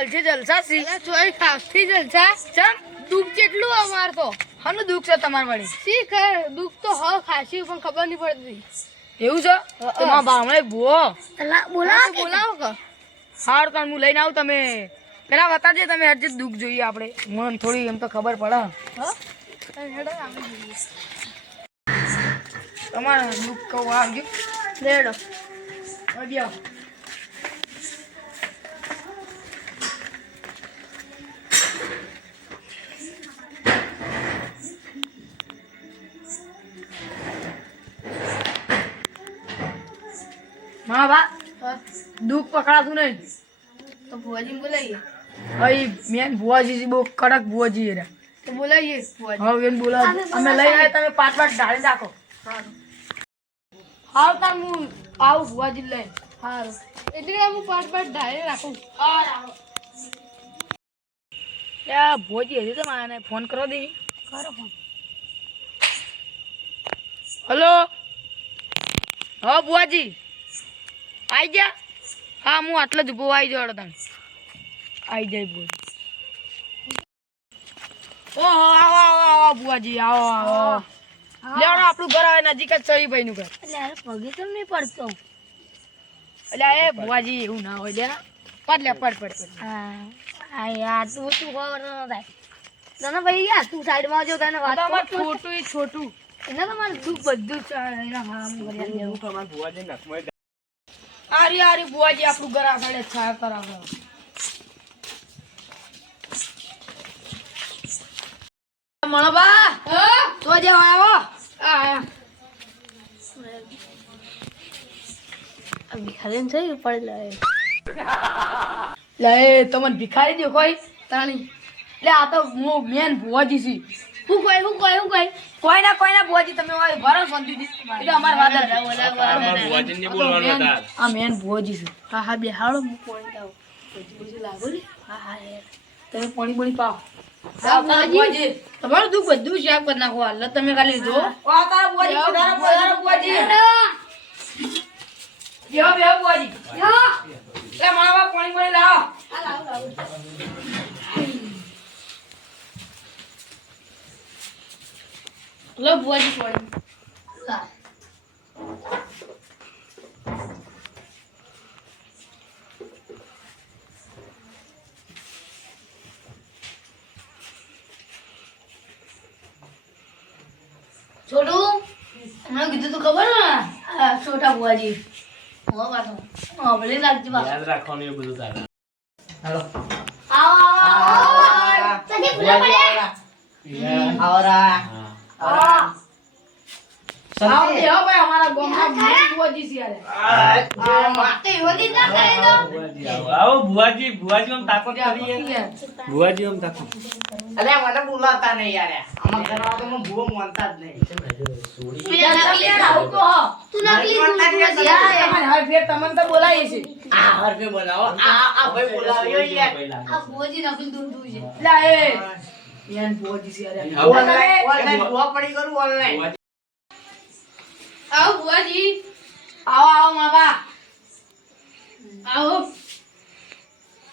જલસે જલસા સી અલા ચોઈ ખાસથી જલસા. ચમ દુઃખ જેટલું અમાર તો. હનું દુઃખ છે તમાર વળી. શી કર? દુઃખ તો હ ખાસી પણ ખબર નહીં પડતી. એવું છે? તમારા બામણે ભૂવો બોલાવો બોલાવો કે? સારું તાણ હું લઈને આવું તમે. પેલા બતાજે તમે હરજે દુઃખ જોઈએ આપણે. મન થોડી એમ તો ખબર પડે. હ? હેડો તમારે દુઃખ કહું આવજો લેડો આવજો હા બા દુઃખ પકડાતું નહીં. તો ભુવાજી બોલાવીએ. ભાઈ મેન ભુવાજી છે બહુ કડક ભુવાજી એ તો બોલાવીએ હવે એને બોલાવો. અમે લઈ આવે તમે પાંચ પાંચ ઢાળી રાખો હાલ તાર હું આવું ભુવાજી લઈ સારું એટલે હું પાંચ પાંચ ઢાળી રાખું. ત્યાં ભુવાજી હજી તો મારે ફોન કરો દે. કરો ફોન. હલો? હા ભુવાજી. આઈ જા. હા હું આટલો જ ઊભો આવી જાવ તમે આઈ જાય બોલ ઓહો આવો આવો આવો ભુવાજી આવો આવો લેવડો આપણું ઘર આવે નજીક જ સહી ભાઈ નું ઘર પગે કેમ નહીં પડતો. એટલે એ ભુવાજી એવું ના હોય લ્યા પડ લે પડ પડ પડ. હા હા યાર તું શું ખબર ન થાય. ના ભાઈ યાર તું સાઈડમાં જો તને વાત કરું. છોટું ઈ છોટું એને તો મારે દુઃખ બધું એના હામ કરી દેવું આરી આરી બુઆજી આપણું ઘર આગળ છાયા કરાવે મણબા, તો જે આવો ભિખારી થઈ પડે લે? એ તમને ભિખારી દો કોઈ. તાણી. લે, આ તો હું મેન ભુવાજી છી. હું કોઈ હું કોઈ હું કોઈ. કોઈ ના કોઈ ના ભુવાજી તમે હોય ભરો શાંતિ દીધી એટલે અમાર વાદળ છે. ભુવાજીને બોલવાનો હતા. આ મેન ભુવાજી છે. હા હા બે હાળો હું પોઈન્ટ દાવ પછી લાગો ને. હા હા યાર તમે પાણી બોલી પાવ તમારું દુઃખ બધું શેક કરી નાખો હાલ તમે ખાલી જો. તારા બેહો બેહો લે મારા પાણી પાણી લાવો. લો બુઆજી પોઈન્ટ છોટું મને કીધું તું ખબર ને? છોટા બુઆજી. હો પાછો હા ભલે લાગતી બા યાદ રાખવાનું એ બધું તારે. આવો. આવો. આવો તને ભૂલા પડે હા. ભાઈ અમારા ગામમાં છે યાર. તો એવો ના કરે તો. આવો. આવો ભુવાજી ભુવાજી આમ તાકાત કરીએ. ભુવાજી આમ તાકાત. અરે મને બોલાતા નહીં યાર. આમાં ઘરમાં તો હું ભૂવો માનતા જ નહીં. તું નકલી આવું તો તું નકલી તું બુઆજી આ તમારે હવે ફેર તમને તો બોલાય છે આ હરફે બોલાવો. આ આ ભાઈ બોલાવ્યો યાર. આ બુઆજી નકલી દૂર દૂર છે. લા એ. મેન ભુવાજી છે યાર આવો. ઓનલાઈન ઓનલાઈન ભૂવા પડી કરું ઓનલાઈન. આવો બુઆજી આવો આવો મામા. આવો.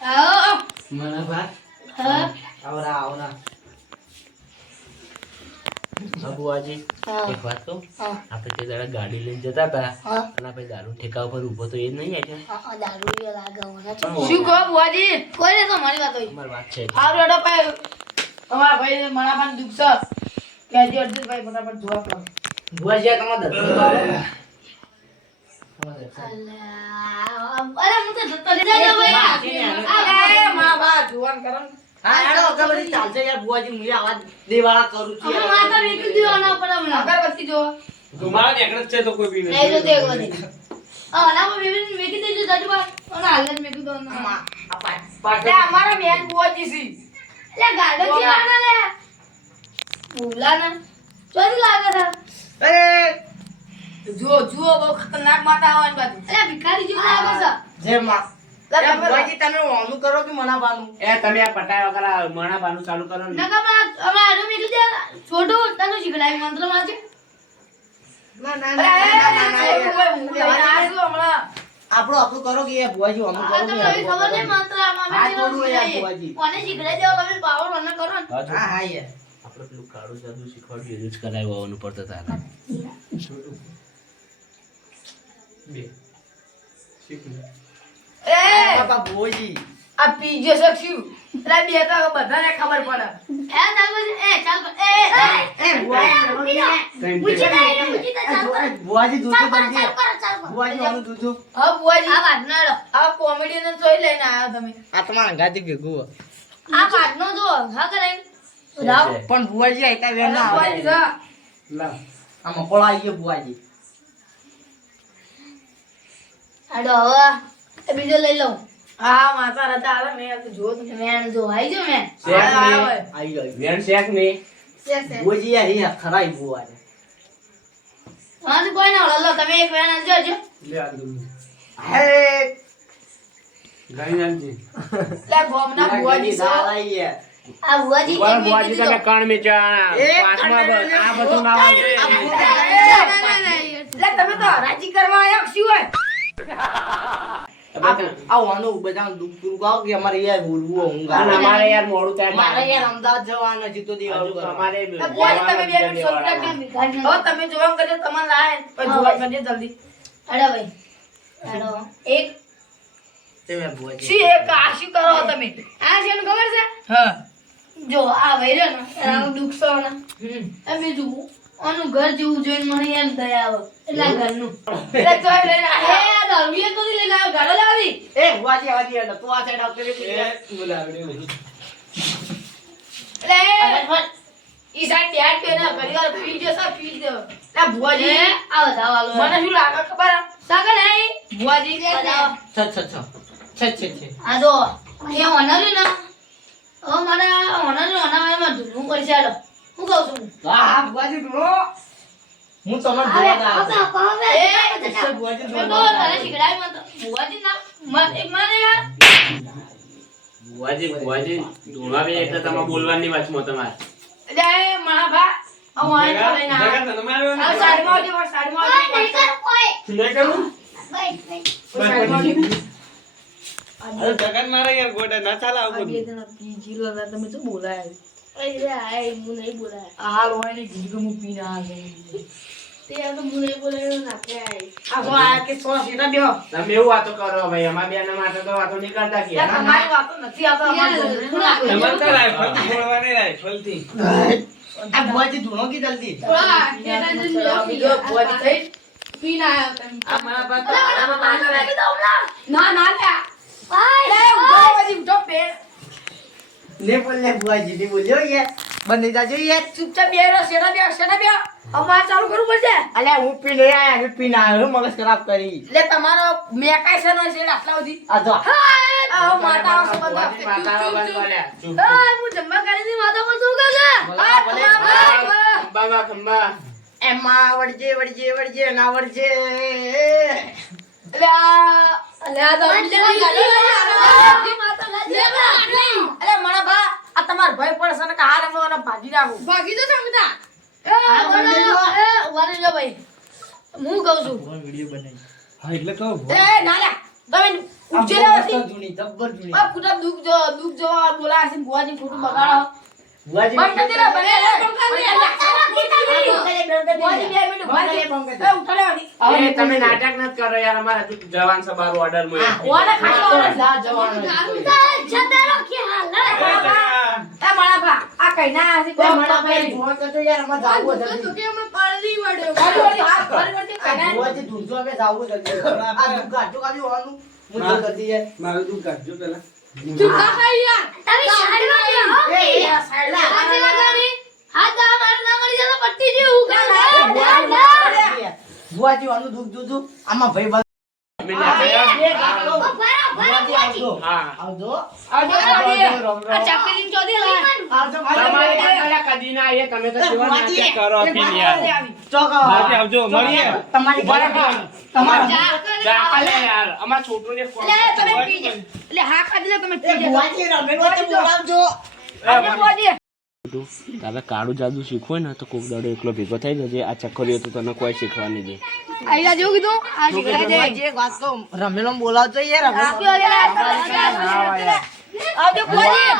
આવો. મને બા હા. આવરા આવરા હા. એક વાત કહું? આપણે તે દાડા ગાડી લઈને જતા હતા અને આપણે દારૂ ઠેકા ઉપર ઊભો તો એ નહીં દારૂ શું કહો? ભુવાજી? કોઈ ને તો મારી વાત હોય. અમારી વાત છે. હારું હેડો ભાઈ. તમારા ભાઈ મણામાં દુઃખ છે કહેજો અર્જુનભાઈ ફટાફટ જોવા કરો હમણાં. અગરબત્તી તમારા અમારા મેન ભુવાજી છે લે ગાડો છે લે બોલા ચોરી લાગે છે. અરે જુઓ જુઓ બહુ ખતરનાક માતા આવવાની બાજુ. અરે ભિખારી જેવું લાગે છે. જે માં લે, તમે ઓનું કરો કે મનાવાનું એ તમે આ પટાય વગર આ મણા બાનું ચાલુ કરો ને. નકા છોટું તને શીખડાવી મંત્રમાં છે? ના ના આપણો આપણું કરો કે ભુવાજી અમુક કરો ખબર નહીં મંત્ર? આમાં થોડું યાર શીખડાઈએ. કોને શીખડાઈ દેવો તમે પાવર મને કરો હા હા યાર આપણે પેલું કાળું જાદુ શીખવાડ્યું એ જ કરાવ્યું આવવાનું પડતું તારે એ! બાપા ભુવાજી આ પીજે શું? એટલે બે તો બધાને ખબર પડે. એ ચાલ ચાલ દૂધ આનું દૂધ હા આ લઈને આવ્યા તમે. આ તમારા અંગાથી ભેગું આ જો હા પણ બુવાજી આયતા વેર ના આવે. હા આ મકોળા આવી ગયો ભુવાજી. હાડો હવે. એ બીજો લઈ લઉં. હા માતા રતા આવે મેં તો જો તમે જો આવી જો મેં. શેક ગયો. વેણ શેક ને. છે છે ભુવાજી યાર અહીંયા ખરાઈ ભુવાજી હા કોઈ ના લો તમે એક વેણ આલજો જો. હે. લે ગોમના બુઆજી છો. દાળ આવી યાર. આ બુઆજી બરાબર, એક બુઆજી મિનિટ તમે કણ મેચ્યા એ પાંચમા આ બધું ના હોય લે તમે તો હરાજી કરવા આવ્યા શું હોય? આ વાનો બધાનું દુઃખ પૂરું કહો કે અમારે યાર બોલવું ઊંઘ અને અમારે યાર મોડું થાય મારે યાર અમદાવાદ જવાના છે તો દેવાળું અમારે તમે બે મિનિટ શોધ કે હવે તમે જોવા કરજો તમને લાય પણ જોવા કરજો જલ્દી. અરે ભાઈ. હેલો એક. તમે બોલ. શું એક? આશી કરો તમે? આ છે ને ખબર છે? હા. જો આ વૈરો ને એનાનું દુઃખ સહન. હમ. આ બીજું આનું ઘર જેવું જોઈને મને એમ દયા આવે. એટલે ઘરનું. એટલે જોઈ લઈને એ તો લઈને આવ્યો. ગાળો લાવી. એ ભુવાજી આવા દે હેડો. તું આ side આવ, લાવડ્યો નહીં. એટલે ઈ સાઈડ બેટ પે ના ઘડી વાર પી જશે પી જશે લે બુઆજી એ આ બધા મને શું લાગે ખબર? સાગર આઈ બુઆજી બતાવો. છ, છ, છ. છ, છ, છ. આ જો. એ ઓનરી ને. હવે મારે ઓનરમાં ધૂનું કરશે હાલો. હું કહું છું? વાહ હા, ભુવાજી ધૂળો. હું તમને આવ્યો હતો. એ ભુવાજી મેં શીખડાવી મત ભુવાજી ના મત એક યાર. ભુવાજી ભુવાજી ધોળા બે એટલે તમે બોલવાની વાતમાં તમારે. એટલે મારા ભા હું. આને તો લઈને આવ્યો આ આવજો મારા આવજો. નહીં કર કોઈ નહીં કરું? ભાઈ ભાઈ સાઈડમાં આવજો. ના આ બે જણા પીજી લો તમે શું બોલાય. અરે આય હું નહીં બોલાય. આ હાલ હોય ને કીધું કે પીને આવ્યો તે આ તો હું નહીં બોલાયો નાખે આય આ તો આ કે સો સીધા બેહો તમે એવું વાતો કરો ભાઈ અમારા બેન માટે તો વાતો નહીં કરતા કે લે, તમારી વાતો નથી આવતો અમારી યાર, જોડે. થોડા. આ ભુવાજી ધૂળો કી જલ્દી થોડા, કેટા જણ આ બીજો થઈ પીને આવ્યો તમે. આ મારા તો મને આવે. નાખી દઉં ના. ના ના લે ભાઈ, લે બુઆજી ઉઠો બે ને બોલ ને ભુવાજી ને બોલ્યો યાર બંધ જાજો યાર ચૂપચાપ બે રહો શેના બે શેના બે અમાર ચાલુ કરવું પડશે. અલે હું પીને આયા હું ના હું મગજ ખરાબ કરી. એટલે તમારો મેકાઈ છે નો છે આટલા સુધી. આ જો. આ હવે માતા આવશે ભુવાજી બધા ચૂપ. હા, હું જમવા કરીને માથા પર શું કહે આ તમારા આ ભાઈ. એમાં વળજે વળજે વળજે ના વળજે. અલે આ એટલે આ તો માતા ગાડી વાળી આવે. બધી માથા લાગી આવે. એટલે મારા ભા આ તમારા ભાઈ પડશે ને કે હાલ અમે ભાજી નાખું ભાગી તો. સમજા. એ, બોલો. એ, ઊભા રહેજો ભાઈ. હું કહું છું. એ ના લે તમે ઉજેલા નથી જૂની જબ્બર જૂની. આ ખોટા દુઃખ જો દુખ જો બોલા છે બુઆજી ખોટું બગાડો. બંધ બુઆજી બે મિનિટ ઊભા રહી. એ ઉઠો લેવાની. એ તમે નાટક નથી કરો યાર અમારે હજુ જવાન સભારો ઓર્ડર મળ્યો ઓને ખાસો ઓર્ડર. જા જવાનું. કે હાલ ના. એ મારા આ કઈ ના હશે કોઈ મને મોટા કઈ કરી ભુવા કહેતો યાર અમારે જાવું તો કે હમણાં પાણી વળ્યો. વાળી વાળી હાથ વાળી વાળી કઈ આ ના ભુવાજી ધૂળતો અમે જાવું જલ્દી. આ દુઃખ ગાંઠો ખાલી હોવાનું. હું જો કરતી યાર. ચૂપા ખાઈ યાર. તમે સાઈડમાં બેહો. એ, એ, આ side લા. હાથે લગાડી. હાથ આ મારું ના મળી જાય પટ્ટી જેવું એ, કાઢે. ભુવાજી ના, ના. કરતી યાર. ભુવાજી વાનું દુઃખ જોતું આમાં ભાઈ ના અમાર જા. એટલે હા ખાધી તમે કીધું તારે કાળું જાદુ શીખવું હોય ને તો કોક દાડો એકલો ભેગો થઈ જજે. આ ચક્કરીઓ તો તને કોઈ શીખવાની નહીં. દે આઈ જા કીધું? આ શીખવાડી દે ભુવાજી વાત કહું રમેલો બોલાવતો યાર આવજો બુઆજી